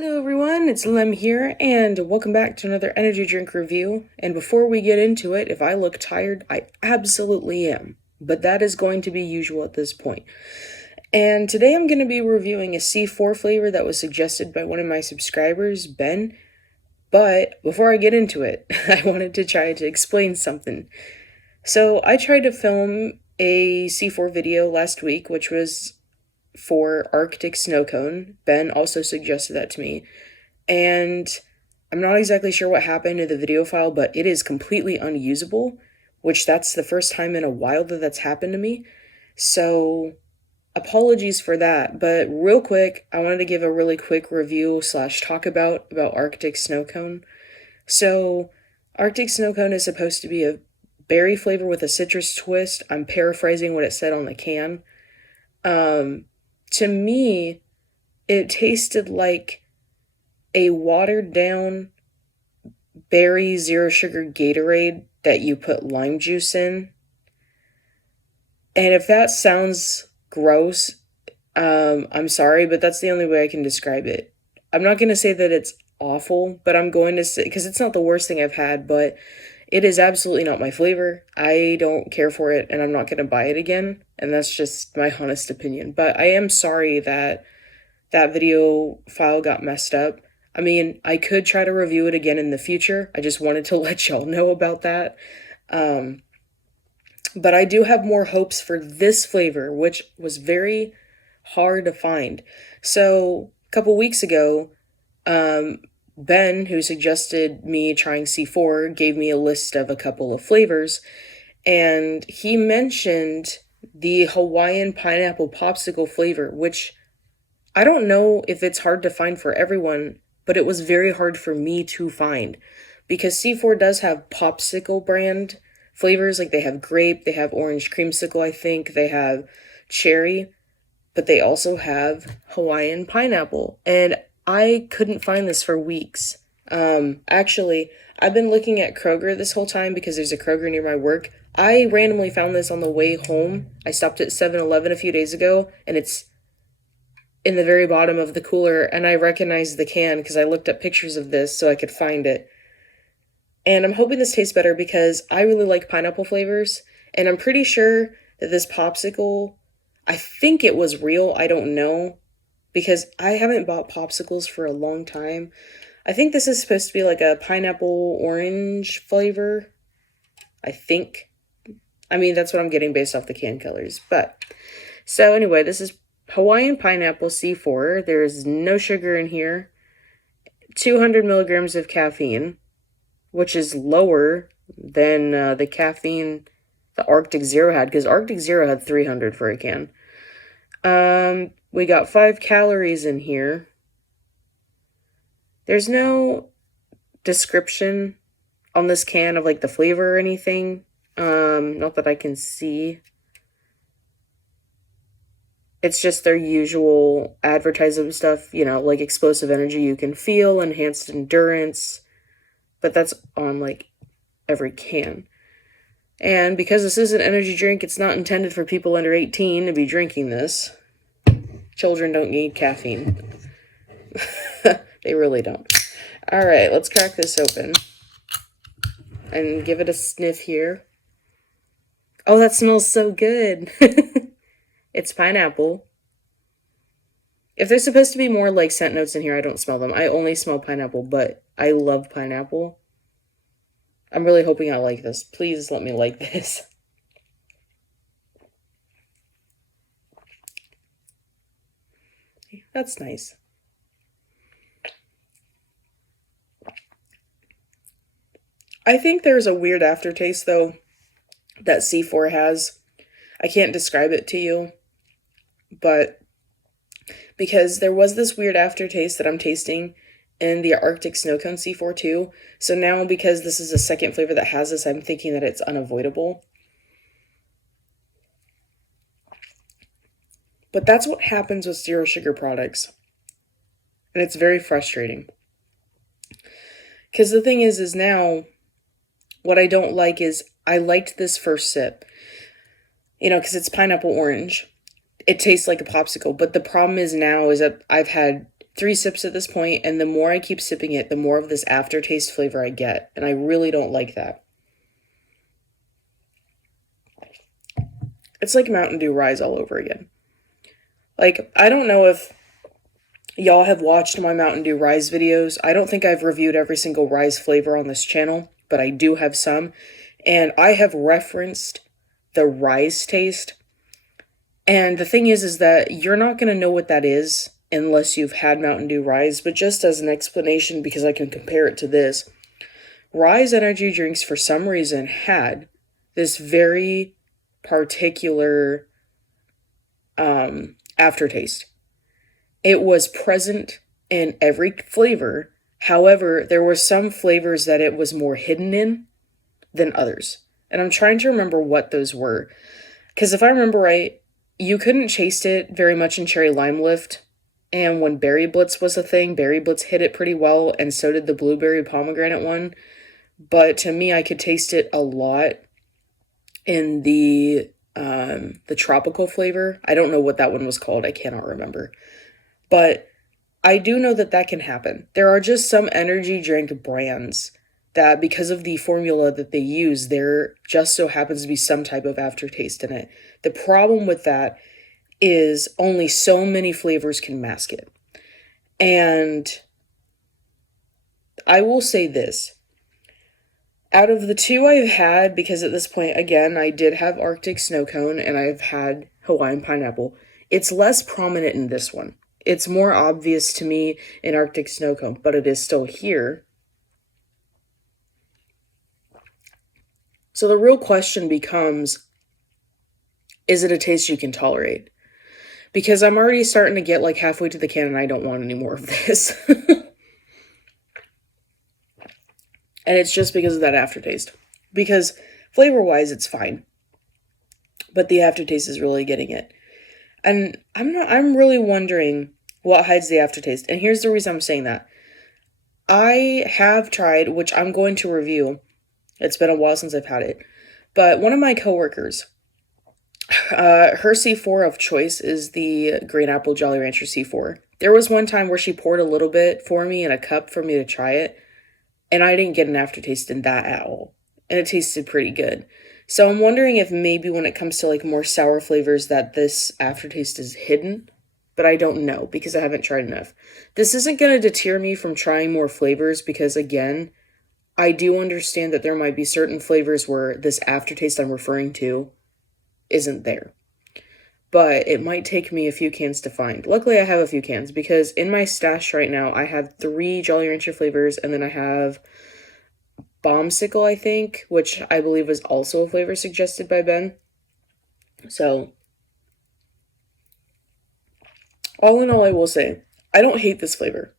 Hello everyone, it's Lem here, and welcome back to another energy drink review. And before we get into it, if I look tired, I absolutely am. But that is going to be usual at this point. And today I'm going to be reviewing a C4 flavor that was suggested by one of my subscribers, Ben. But before I get into it, I wanted to try to explain something. So I tried to film a C4 video last week, which was for Arctic Snow Cone. Ben also suggested that to me. And I'm not exactly sure what happened to the video file, but it is completely unusable, which that's the first time in a while that that's happened to me. So apologies for that. But real quick, I wanted to give a really quick review / talk about Arctic Snow Cone. So Arctic Snow Cone is supposed to be a berry flavor with a citrus twist. I'm paraphrasing what it said on the can. To me, it tasted like a watered down berry zero sugar Gatorade that you put lime juice in. And if that sounds gross, I'm sorry, but that's the only way I can describe it. I'm not going to say that it's awful, but I'm going to say, because it's not the worst thing I've had, but it is absolutely not my flavor. I don't care for it, and I'm not going to buy it again. And that's just my honest opinion. But I am sorry that that video file got messed up. I mean, I could try to review it again in the future. I just wanted to let y'all know about that. But I do have more hopes for this flavor, which was very hard to find. So a couple weeks ago, Ben, who suggested me trying C4, gave me a list of a couple of flavors, and he mentioned the Hawaiian Pineapple Popsicle flavor, which I don't know if it's hard to find for everyone, but it was very hard for me to find because C4 does have Popsicle brand flavors. Like they have grape, they have orange creamsicle, I think, they have cherry, but they also have Hawaiian pineapple. And I couldn't find this for weeks. Actually, I've been looking at Kroger this whole time because there's a Kroger near my work. I randomly found this on the way home. I stopped at 7-Eleven a few days ago, and it's in the very bottom of the cooler, and I recognized the can because I looked up pictures of this so I could find it. And I'm hoping this tastes better because I really like pineapple flavors, and I'm pretty sure that this popsicle, I think it was real, I don't know, because I haven't bought popsicles for a long time. I think this is supposed to be like a pineapple orange flavor, I think. I mean, that's what I'm getting based off the can colors. But, so anyway, this is Hawaiian Pineapple C4. There's no sugar in here. 200 milligrams of caffeine, which is lower than the caffeine the Arctic Zero had, because Arctic Zero had 300 for a can. We got 5 calories in here. There's no description on this can of like the flavor or anything. Not that I can see. It's just their usual advertising stuff, you know, like explosive energy you can feel, enhanced endurance. But that's on like every can. And because this is an energy drink, it's not intended for people under 18 to be drinking this. Children don't need caffeine. They really don't. All right, let's crack this open and give it a sniff here. Oh, that smells so good. It's pineapple. If there's supposed to be more like scent notes in here, I don't smell them. I only smell pineapple, but I love pineapple. I'm really hoping I like this. Please let me like this. That's nice. I think there's a weird aftertaste, though, that C4 has. I can't describe it to you, but because there was this weird aftertaste that I'm tasting in the Arctic Snow Cone C4 too. So now, because this is the second flavor that has this, I'm thinking that it's unavoidable. But that's what happens with zero sugar products. And it's very frustrating. Because the thing is now, what I don't like is, I liked this first sip. You know, because it's pineapple orange. It tastes like a popsicle. But the problem is now is that I've had 3 sips at this point, and the more I keep sipping it, the more of this aftertaste flavor I get, and I really don't like that. It's like Mountain Dew Rise all over again. Like, I don't know if y'all have watched my Mountain Dew Rise videos. I don't think I've reviewed every single Rise flavor on this channel, but I do have some. And I have referenced the Rise taste. And the thing is that you're not going to know what that is unless you've had Mountain Dew Rise. But just as an explanation, because I can compare it to this, Rise energy drinks for some reason had this very particular aftertaste. It was present in every flavor. However, there were some flavors that it was more hidden in than others. And I'm trying to remember what those were. Because if I remember right, you couldn't taste it very much in Cherry Lime Lift. And when Berry Blitz was a thing, Berry Blitz hit it pretty well, and so did the Blueberry Pomegranate one. But to me, I could taste it a lot in the tropical flavor. I don't know what that one was called. I cannot remember. But I do know that that can happen. There are just some energy drink brands that, because of the formula that they use, there just so happens to be some type of aftertaste in it. The problem with that is only so many flavors can mask it. And I will say this. Out of the 2 I've had, because at this point, again, I did have Arctic Snow Cone and I've had Hawaiian Pineapple, it's less prominent in this one. It's more obvious to me in Arctic Snow Cone, but it is still here. So the real question becomes, is it a taste you can tolerate? Because I'm already starting to get like halfway to the can and I don't want any more of this. And it's just because of that aftertaste. Because flavor-wise, it's fine. But the aftertaste is really getting it. And I'm really wondering what hides the aftertaste. And here's the reason I'm saying that. I have tried, which I'm going to review. It's been a while since I've had it. But one of my coworkers, her C4 of choice is the Green Apple Jolly Rancher C4. There was one time where she poured a little bit for me in a cup for me to try it. And I didn't get an aftertaste in that at all. And it tasted pretty good. So I'm wondering if maybe when it comes to like more sour flavors that this aftertaste is hidden. But I don't know because I haven't tried enough. This isn't going to deter me from trying more flavors because, again, I do understand that there might be certain flavors where this aftertaste I'm referring to isn't there. But it might take me a few cans to find. Luckily, I have a few cans because in my stash right now, I have 3 Jolly Rancher flavors, and then I have Popsicle, I think, which I believe was also a flavor suggested by Ben. So, all in all, I will say, I don't hate this flavor.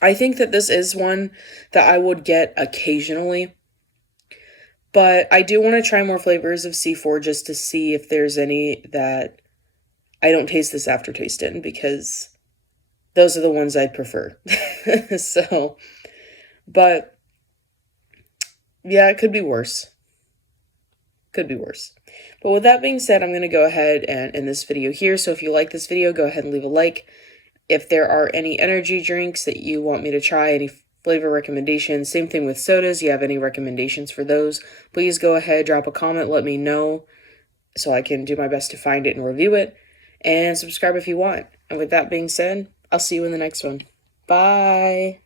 I think that this is one that I would get occasionally. But I do want to try more flavors of C4 just to see if there's any that I don't taste this aftertaste in, because those are the ones I'd prefer. So, but yeah, it could be worse. Could be worse. But with that being said, I'm going to go ahead and end this video here. So if you like this video, go ahead and leave a like. If there are any energy drinks that you want me to try, any flavor recommendations, same thing with sodas, you have any recommendations for those, please go ahead, drop a comment, let me know so I can do my best to find it and review it, and subscribe if you want. And with that being said, I'll see you in the next one. Bye!